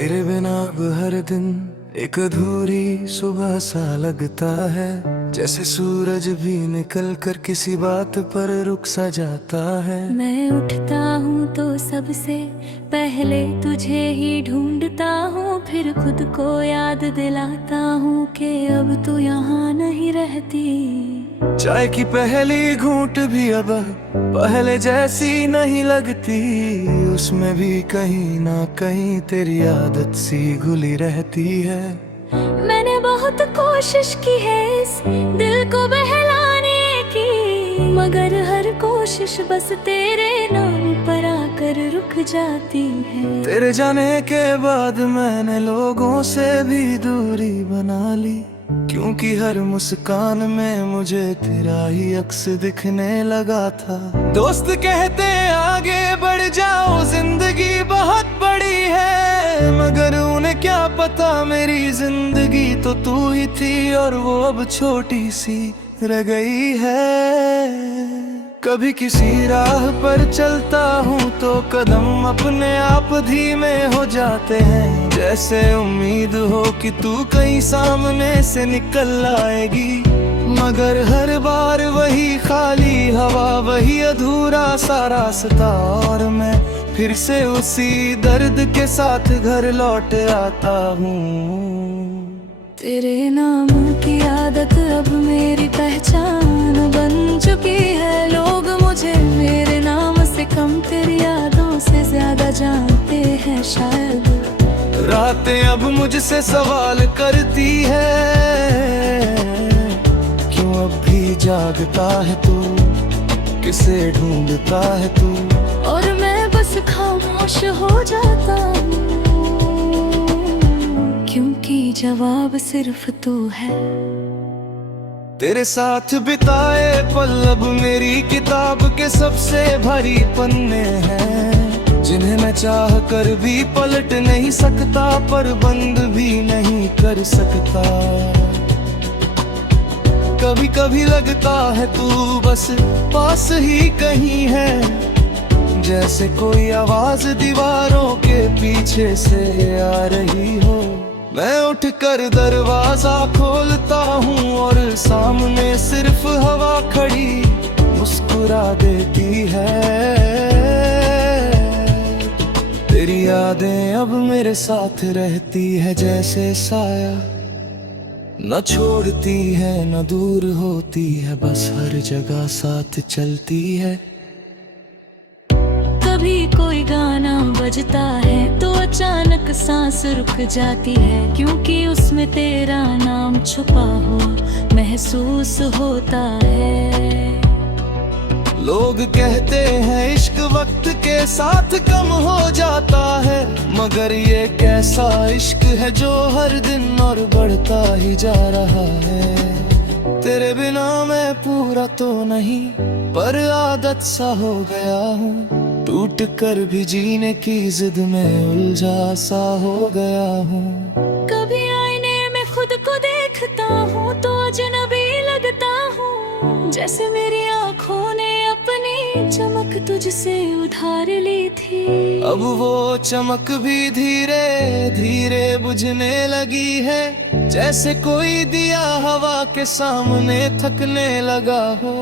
तेरे बिना अब हर दिन एक अधूरी सुबह सा लगता है। जैसे सूरज भी निकल कर किसी बात पर रुक सा जाता है। मैं उठता हूँ तो सबसे पहले तुझे ही ढूंढता हूँ, फिर खुद को याद दिलाता हूँ कि अब तू यहाँ नहीं रहती। चाय की पहली घूंट भी अब पहले जैसी नहीं लगती, उसमें भी कहीं ना कहीं तेरी आदत सी घुली रहती है। मैंने बहुत कोशिश की है इस दिल को बहलाने की, मगर हर कोशिश बस तेरे नाम पर आकर रुक जाती है। तेरे जाने के बाद मैंने लोगों से भी दूरी बना ली, क्योंकि हर मुस्कान में मुझे तेरा ही अक्स दिखने लगा था। दोस्त कहते आगे बढ़ जाओ जिंदगी बहुत बड़ी है, मगर उन्हें क्या पता मेरी जिंदगी तो तू ही थी और वो अब छोटी सी रह गई है। कभी किसी राह पर चलता हूँ तो कदम अपने आप धीमे हो जाते हैं, जैसे उम्मीद हो कि तू कहीं सामने से निकल आएगी, मगर हर बार वही खाली हवा, वही अधूरा सा रास्ता, और मैं फिर से उसी दर्द के साथ घर लौट आता हूँ। तेरे नाम की आदत अब मेरी पहचान बन चुकी है। लोग मुझे मेरे नाम से कम तेरी यादों से ज्यादा जानते हैं शायद। रातें अब मुझसे सवाल करती है, क्यों अब भी जागता है तू, किसे ढूंढता है तू। और मैं बस खामोश हो जाता हूँ, क्योंकि जवाब सिर्फ तू है। तेरे साथ बिताए पल अब मेरी किताब के सबसे भारी पन्ने हैं, जिन्हें मैं चाह कर भी पलट नहीं सकता, पर बंद भी नहीं कर सकता। कभी कभी लगता है तू बस पास ही कहीं है, जैसे कोई आवाज दीवारों के पीछे से आ रही हो। मैं उठकर दरवाजा खोलता हूँ और सामने सिर्फ हवा खड़ी मुस्कुरा देती है। तेरी यादें अब मेरे साथ रहती है जैसे साया, न छोड़ती है न दूर होती है, बस हर जगह साथ चलती है। कभी कोई गाना बजता है तो अचानक सांस रुक जाती है, क्योंकि उसमें तेरा नाम छुपा हुआ महसूस होता है। लोग कहते हैं इश्क वक्त के साथ कम हो जाता है, मगर ये कैसा इश्क है जो हर दिन और बढ़ता ही जा रहा है। तेरे बिना मैं पूरा तो नहीं, पर आदत सा हो गया हूँ, टूट कर भी जीने की जिद में उलझा सा हो गया हूँ। कभी आईने में खुद को देखता हूँ तो अजनबी लगता हूँ, जैसे मेरी आँखों ने अपनी चमक तुझसे उधार ली थी। अब वो चमक भी धीरे धीरे बुझने लगी है, जैसे कोई दिया हवा के सामने थकने लगा हो।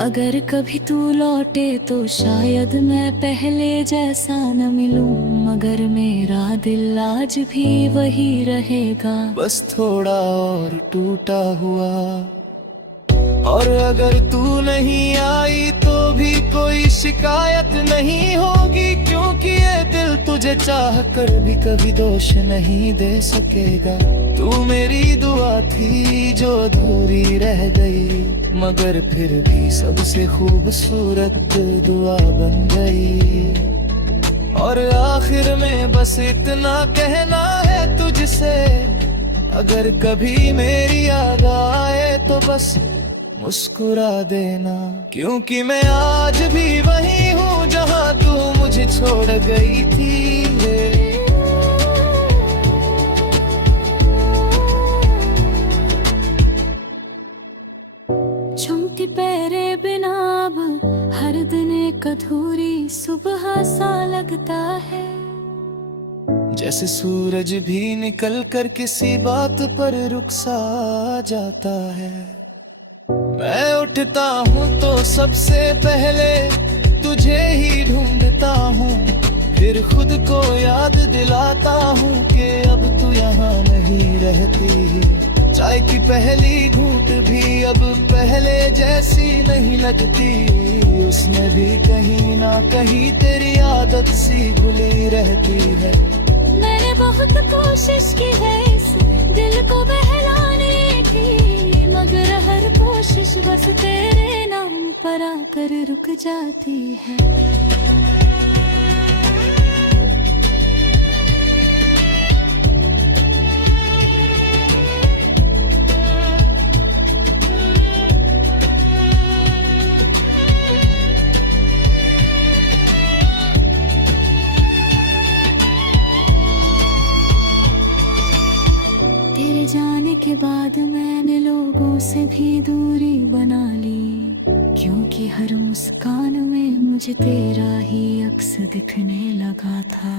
अगर कभी तू लौटे तो शायद मैं पहले जैसा न मिलूं, मगर मेरा दिल आज भी वही रहेगा, बस थोड़ा और टूटा हुआ। और अगर तू नहीं आई तो भी कोई शिकायत नहीं होगी, क्योंकि ये दिल तुझे चाह कर भी कभी दोष नहीं दे सकेगा। तू मेरी दुआ थी जो अधूरी रह गई, मगर फिर भी सबसे खूबसूरत दुआ बन गई। और आखिर में बस इतना कहना है तुझसे, अगर कभी मेरी याद आए तो बस मुस्कुरा देना, क्योंकि मैं आज भी वही हूँ जहाँ तू मुझे छोड़ गई थी। चुमती पैरे बिना अब हर दिन एक अधूरी सुबह सा लगता है, जैसे सूरज भी निकल कर किसी बात पर रुक सा जाता है। मैं उठता हूँ तो सबसे पहले तुझे ही ढूंढता हूँ, फिर खुद को याद दिलाता हूँ कि अब तू यहाँ नहीं रहती। चाय की पहली घूंट भी अब पहले जैसी नहीं लगती, उसमें भी कहीं ना कहीं तेरी आदत सी घुली रहती है। मैंने बहुत कोशिश की है इस दिल को बहलाने की, मगर हर कोशिश बस तेरे नाम पर आकर रुक जाती है। तेरे जाने के बाद मैंने लोगों से भी दूरी बना ली, क्योंकि हर मुस्कान में मुझे तेरा ही अक्स दिखने लगा था।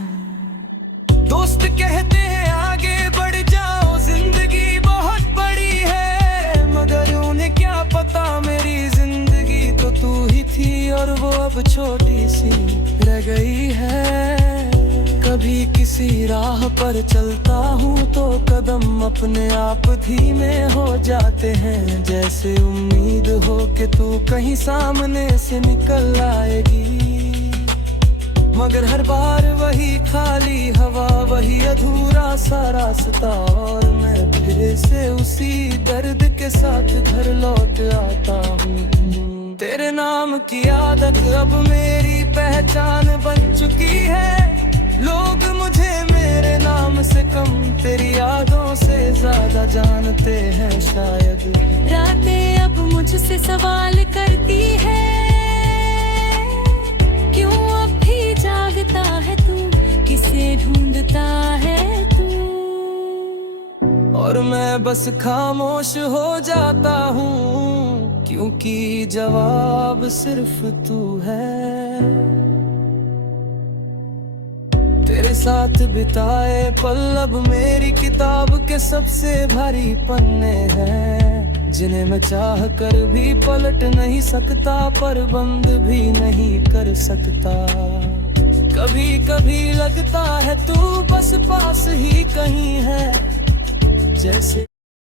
दोस्त कहते हैं आगे बढ़ जाओ, जिंदगी बहुत बड़ी है, मगर उन्हें क्या पता मेरी जिंदगी तो तू ही थी और वो अब छोटी सी रह गई है। कभी किसी राह पर चलता हूँ तो कदम अपने आप धीमे हो जाते हैं, जैसे उम्मीद हो कि तू कहीं सामने से निकल आएगी, मगर हर बार वही खाली हवा, वही अधूरा सा रास्ता, और मैं फिर से उसी दर्द के साथ घर लौट आता हूँ। तेरे नाम की आदत अब मेरी पहचान बन चुकी है, लोग मुझे मेरे नाम से कम तेरी यादों से ज्यादा जानते हैं शायद। रातें अब मुझसे सवाल करती है, क्यों अब भी जागता है तू, किसे ढूंढता है तू। और मैं बस खामोश हो जाता हूँ, क्योंकि जवाब सिर्फ तू है। तेरे साथ बिताए पल अब मेरी किताब के सबसे भारी पन्ने हैं, जिन्हें मैं चाह कर भी पलट नहीं सकता, पर बंद भी नहीं कर सकता। कभी कभी लगता है तू बस पास ही कहीं है, जैसे